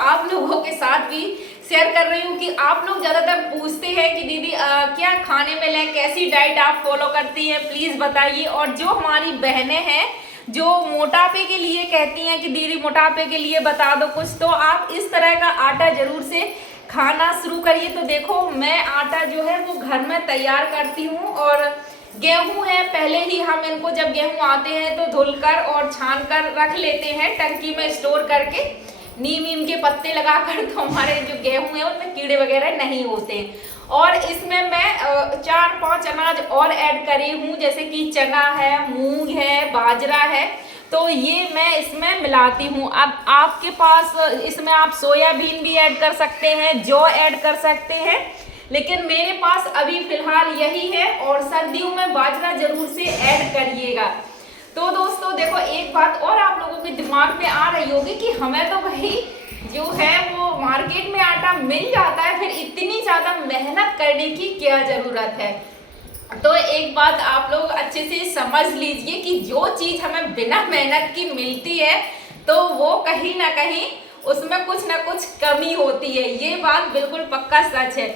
आप लोगों के साथ भी शेयर कर रही हूँ कि आप लोग ज़्यादातर पूछते हैं कि दीदी क्या खाने में लें, कैसी डाइट आप फॉलो करती हैं, प्लीज़ बताइए। और जो हमारी बहनें हैं जो मोटापे के लिए कहती हैं कि दीदी मोटापे के लिए बता दो कुछ, तो आप इस तरह का आटा ज़रूर से खाना शुरू करिए। तो देखो मैं आटा जो है वो घर में तैयार करती हूँ, और गेहूं है पहले ही हम इनको जब गेहूं आते हैं तो धुलकर और छान कर रख लेते हैं टंकी में स्टोर करके, नीम के पत्ते लगाकर, तो हमारे जो गेहूं है उनमें कीड़े वगैरह नहीं होते। और इसमें मैं 4-5 अनाज और ऐड करी हूँ, जैसे कि चना है, मूंग है, बाजरा है, तो ये मैं इसमें मिलाती हूँ। अब आपके पास इसमें आप सोयाबीन भी ऐड कर सकते हैं, जौ ऐड कर सकते हैं, लेकिन मेरे पास अभी फिलहाल यही है। और सर्दियों में बाजरा जरूर से ऐड करिएगा। तो दोस्तों देखो एक बात और आप लोगों के दिमाग में आ रही होगी कि हमें तो भाई जो है वो मार्केट में आटा मिल जाता है, फिर इतनी ज़्यादा मेहनत करने की क्या ज़रूरत है। तो एक बात आप लोग अच्छे से समझ लीजिए कि जो चीज़ हमें बिना मेहनत की मिलती है तो वो कहीं ना कहीं उसमें कुछ ना कुछ कमी होती है, ये बात बिल्कुल पक्का सच है।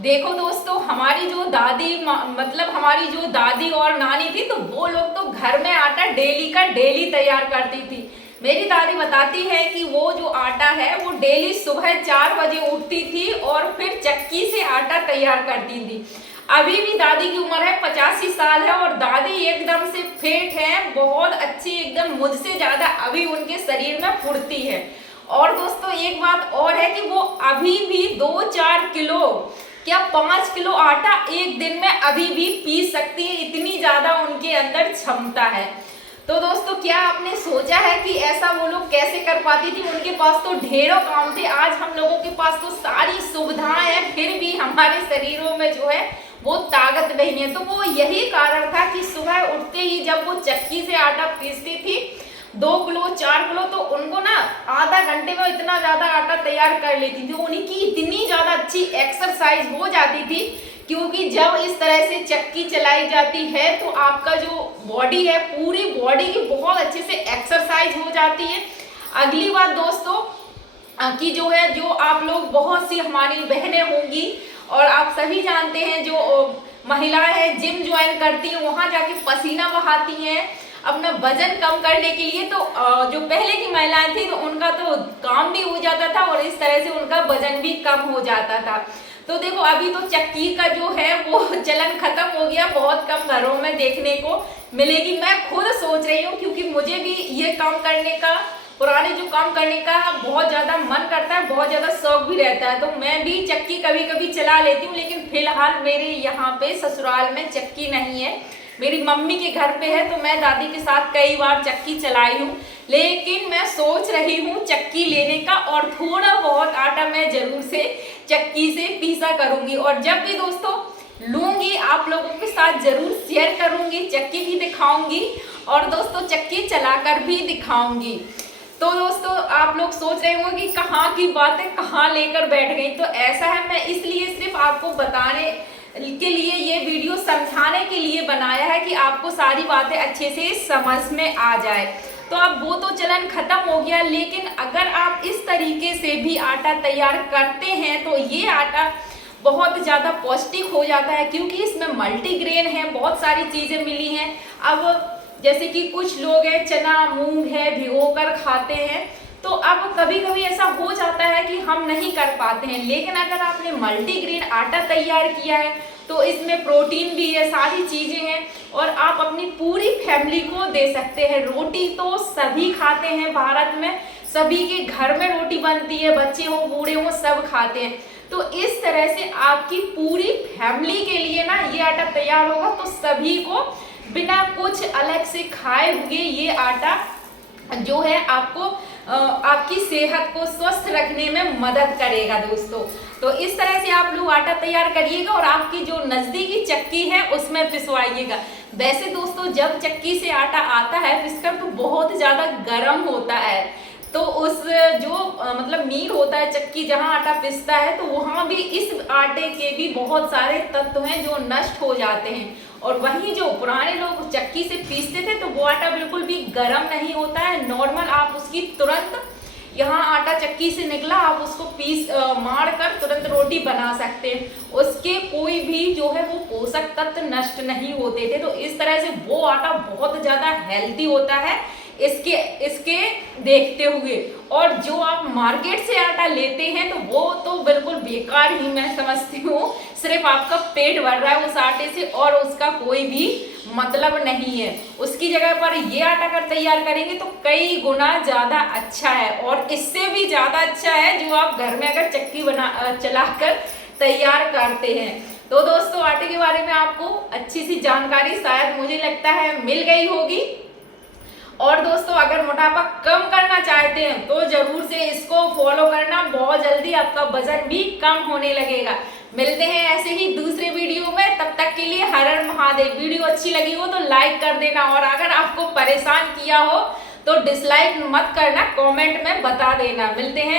देखो दोस्तों हमारी जो दादी मतलब हमारी जो दादी और नानी थी, तो वो लोग तो घर में आटा डेली का डेली तैयार करती थी। मेरी दादी बताती है कि वो जो आटा है वो डेली सुबह 4 बजे उठती थी और फिर चक्की से आटा तैयार करती थी। अभी भी दादी की उम्र है 85 साल है, और दादी एकदम से फिट है, बहुत अच्छी, एकदम मुझसे ज़्यादा अभी उनके शरीर में फुर्ती है। और दोस्तों एक बात और है कि वो अभी भी 2-4 किलो क्या 5 किलो आटा एक दिन में अभी भी पीस सकती है, इतनी ज़्यादा उनके अंदर क्षमता है। तो दोस्तों क्या आपने सोचा है कि ऐसा वो लोग कैसे कर पाती थी? उनके पास तो ढेरों काम थे, आज हम लोगों के पास तो सारी सुविधाएं हैं, फिर भी हमारे शरीरों में जो है वो ताकत नहीं है। तो वो यही कारण था कि सुबह उठते ही जब वो चक्की से आटा पीसती थी 2 किलो 4 किलो, तो उनको ना आधा घंटे में इतना ज्यादा आटा तैयार कर लेती थी। उनकी इतनी ज्यादा अच्छी एक्सरसाइज हो जाती थी, क्योंकि जब इस तरह से चक्की चलाई जाती है तो आपका जो बॉडी है पूरी बॉडी की बहुत अच्छे से एक्सरसाइज हो जाती है। अगली बात दोस्तों कि जो है जो आप लोग बहुत सी हमारी बहनें होंगी और आप सभी जानते हैं जो महिलाएं हैं जिम ज्वाइन करती हैं, वहां जाके पसीना बहाती हैं अपना वजन कम करने के लिए। तो जो पहले की महिलाएं थी तो उनका तो काम भी हो जाता था और इस तरह से उनका वजन भी कम हो जाता था। तो देखो अभी तो चक्की का जो है वो चलन खत्म हो गया, बहुत कम घरों में देखने को मिलेगी। मैं खुद सोच रही हूँ क्योंकि मुझे भी ये काम करने का, पुराने जो काम करने का बहुत ज़्यादा मन करता है, बहुत ज़्यादा शौक भी रहता है, तो मैं भी चक्की कभी कभी चला लेती हूँ। लेकिन फिलहाल मेरे यहाँ पे ससुराल में चक्की नहीं है, मेरी मम्मी के घर पे है, तो मैं दादी के साथ कई बार चक्की चलाई हूँ। लेकिन मैं सोच रही हूँ चक्की लेने का, और थोड़ा बहुत आटा मैं जरूर से चक्की से पीसा करूँगी। और जब भी दोस्तों लूँगी आप लोगों के साथ जरूर शेयर करूँगी, चक्की भी दिखाऊँगी और दोस्तों चक्की चलाकर भी दिखाऊँगी। तो दोस्तों आप लोग सोच रहे होंगे कि कहाँ की बातें कहाँ लेकर बैठ गई, तो ऐसा है, मैं इसलिए सिर्फ आपको बताने के लिए ये वीडियो समझाने के लिए बनाया है कि आपको सारी बातें अच्छे से समझ में आ जाए। तो अब वो तो चलन खत्म हो गया, लेकिन अगर आप इस तरीके से भी आटा तैयार करते हैं तो ये आटा बहुत ज़्यादा पौष्टिक हो जाता है, क्योंकि इसमें मल्टीग्रेन है, बहुत सारी चीज़ें मिली हैं। अब जैसे कि कुछ लोग हैं चना मूंग है भिगोकर खाते हैं, तो अब कभी कभी ऐसा हो जाता है कि हम नहीं कर पाते हैं। लेकिन अगर आपने मल्टीग्रेन आटा तैयार किया है तो इसमें प्रोटीन भी है, सारी चीज़ें हैं, और आप अपनी पूरी फैमिली को दे सकते हैं। रोटी तो सभी खाते हैं, भारत में सभी के घर में रोटी बनती है, बच्चे हो बूढ़े हो सब खाते हैं। तो इस तरह से आपकी पूरी फैमिली के लिए ना ये आटा तैयार होगा, तो सभी को बिना कुछ अलग से खाए हुए ये आटा जो है आपको आपकी सेहत को स्वस्थ रखने में मदद करेगा दोस्तों। तो इस तरह से आप लोग आटा तैयार करिएगा और आपकी जो नज़दीकी चक्की है उसमें पिसवाइएगा। वैसे दोस्तों जब चक्की से आटा आता है पिसकर तो बहुत ज़्यादा गर्म होता है, तो उस जो मतलब मील होता है चक्की जहाँ आटा पिसता है, तो वहाँ भी इस आटे के भी बहुत सारे तत्व हैं जो नष्ट हो जाते हैं। और वहीं जो पुराने लोग चक्की से पीसते थे तो वो आटा बिल्कुल भी गर्म नहीं होता है, नॉर्मल आप उसकी तुरंत यहाँ आटा चक्की से निकला, आप उसको पीस मार कर तुरंत रोटी बना सकते हैं। उसके कोई भी जो है वो पोषक तत्व नष्ट नहीं होते थे। तो इस तरह से वो आटा बहुत ज्यादा हेल्दी होता है इसके देखते हुए। और जो आप मार्केट से आटा लेते हैं तो वो तो बिल्कुल बेकार ही मैं समझती हूँ। सिर्फ आपका पेट भर रहा है उस आटे से और उसका कोई भी मतलब नहीं है। उसकी जगह पर ये आटा अगर तैयार करेंगे तो कई गुना ज्यादा अच्छा है, और इससे भी ज्यादा अच्छा है जो आप घर में अगर चक्की चलाकर तैयार करते हैं। तो दोस्तों, आटे के बारे में आपको अच्छी सी जानकारी शायद मुझे लगता है मिल गई होगी। और दोस्तों, अगर मोटापा कम करना चाहते हैं तो जरूर से इसको फॉलो करना, बहुत जल्दी आपका वजन भी कम होने लगेगा। मिलते हैं ऐसे ही दूसरे वीडियो में, तब तक के लिए हर हर महादेव। वीडियो अच्छी लगी हो तो लाइक कर देना, और अगर आपको परेशान किया हो तो डिसलाइक मत करना, कमेंट में बता देना। मिलते हैं